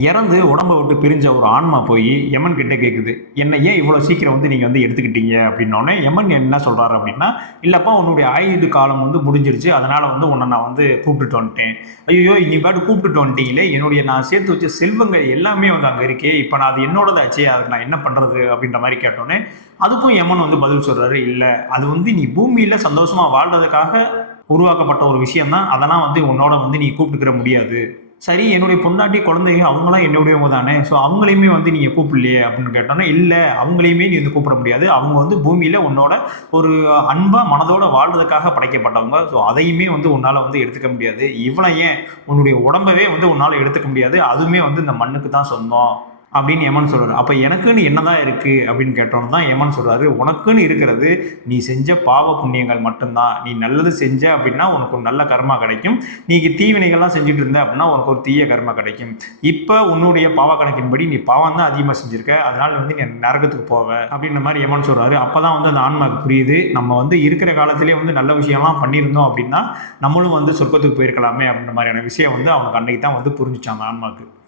இறந்து உடம்ப விட்டு பிரிஞ்ச ஒரு ஆன்மா போய் யமன் கிட்ட கேட்குது. "என்ன ஏன் இவ்வளோ சீக்கிரம் நீங்க எடுத்துக்கிட்டீங்க?" அப்படின்னோனே, யமன் என்ன சொல்றாரு அப்படின்னா, "இல்லப்பா உன்னுடைய ஆயுது காலம் முடிஞ்சிருச்சு. அதனால உன்ன நான் கூப்பிட்டுட்டு வந்துட்டேன்." "ஐய்யயோ! நீ பாட்டுக்கு கூப்பிட்டுட்டு வந்துட்டீங்களே, என்னுடைய நான் சேர்த்து வச்ச செல்வங்கள் எல்லாமே அங்க இருக்கே. இப்ப நான் அது என்னோடதாச்சே. அதுக்கு நான் என்ன பண்றது?" அப்படின்ற மாரி கேட்டோனே, அதுக்கும் யமன் பதில் சொல்றாரு, "இல்ல, அது நீ பூமியில சந்தோஷமா வாழ்றதுக்காக உருவாக்கப்பட்ட ஒரு விஷயம் தான். அதெல்லாம் உன்னோட நீ கூப்பிட்டுக்கிற முடியாது. சரி, என்னுடைய பொண்டாட்டி, குழந்தைங்க அவங்கலாம் என்னுடையவங்க தானே. ஸோ அவங்களையுமே நீங்க கூப்பிடலையே அப்படின்னு கேட்டோன்னே, இல்ல அவங்களையுமே நீ கூப்பிட முடியாது. அவங்க பூமியில உன்னோட ஒரு அன்பா மனதோட வாழ்றதுக்காக படைக்கப்பட்டவங்க. ஸோ அதையுமே உன்னால எடுத்துக்க முடியாது. இவ்வளவு ஏன் உன்னுடைய உடம்பவே உன்னால எடுத்துக்க முடியாது. அதுவுமே இந்த மண்ணுக்கு தான் சொந்தம். அப்படின்னு யமன் சொல்றாரு. அப்ப எனக்குன்னு என்னதான் இருக்கு அப்படின்னு கேட்டோம்னு தான் யமன் சொல்றாரு. உனக்குன்னு இருக்கிறது நீ செஞ்ச பாவ புண்ணியங்கள் மட்டும்தான். நீ நல்லது செஞ்ச அப்படின்னா உனக்கு ஒரு நல்ல கர்மா கிடைக்கும். நீ தீவினைகள்லாம் செஞ்சுட்டு இருந்த அப்படின்னா உனக்கு ஒரு தீய கர்மா கிடைக்கும். இப்ப உன்னுடைய பாவ கணக்கின்படி நீ பாவம் தான் அதிகமா செஞ்சிருக்க. அதனால நீ நரகத்துக்கு போவ அப்படின்ற மாதிரி யமன் சொல்றாரு. அப்பதான் அந்த ஆன்மாவுக்கு புரியுது. நம்ம இருக்கிற காலத்திலேயே நல்ல விஷயம்லாம் பண்ணியிருந்தோம் அப்படின்னா நம்மளும் சொர்க்கத்துக்கு போயிருக்கலாமே அப்படின்ற மாதிரியான விஷயம் அவனுக்கு அன்னைக்கு தான் புரிஞ்சுச்சான் அந்த ஆன்மாக்கு.